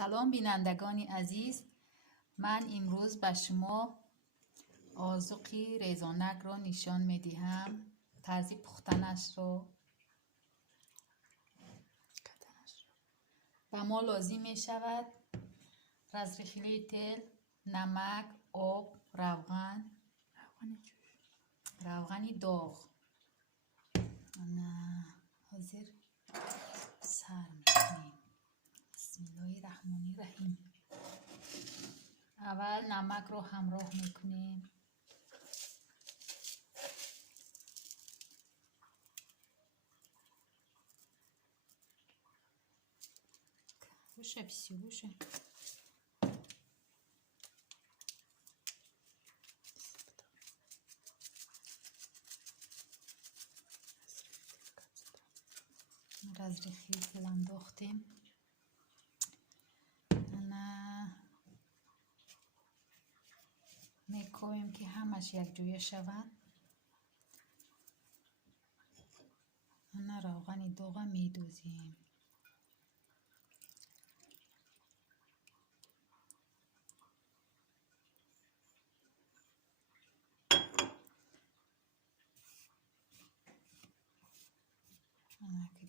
سلام بینندگان عزیز، من امروز به شما آذوقی ریزانک را نشان میدهم. طرز پختنش رو و ما لازم می شود رزرخیله تل، نمک، آب، روغن داغ. حاضر سر میکنیم. بسم الله الرحمن الرحیم. اول نمک رو همراه میکنیم، باشه بسی باشه. رزرخیل تل انداختیم. میکنیم که همش یک جویه شود. روغن داغ میدوزیم.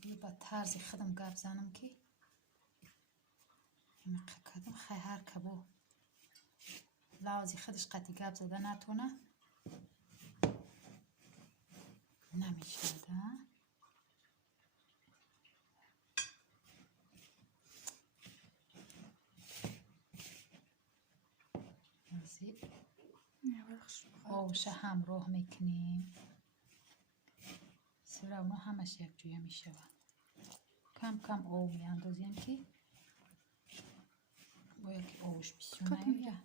که با طرز خودم گپ زنم که کدام هر کبو لازی خودش قطعی گپ زده نتونه نمیشد. آبش همراه میکنیم. سر اونا همش یک جویه میشه. کم کم آب میاندازیم که باید که آبش بسیونه.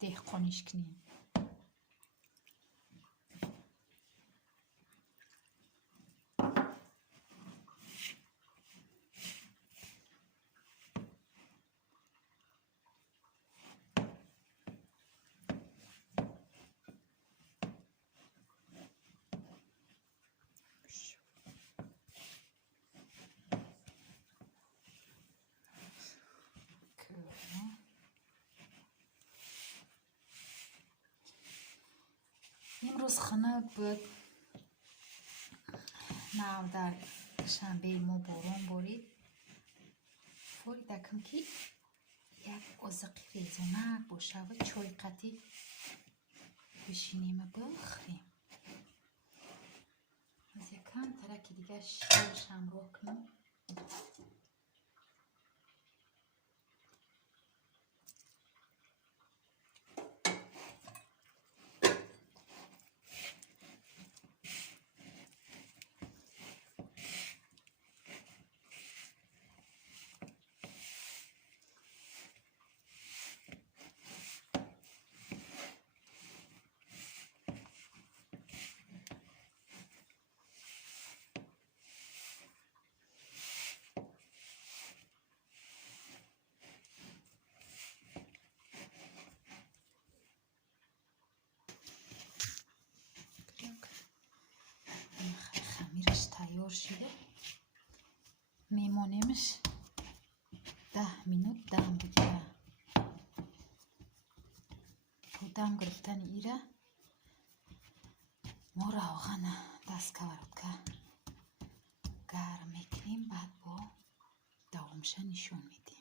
دهقانیش کنیم. امروز خنک بود. نه در شنبه ما باران بارید. فوری دکم که یک آذوقی ریزانک باشه و چای قطعی بشینیم بخوریم. از یکم ترک دیگه شیرش همراه کنم. خمیرش تیار شده. میمانیمش 10 مینوت دم بگیره. با دم گرفتن ایره ما روغن دستکورد گرم میکنیم. بعد با دوامش نشون میدیم.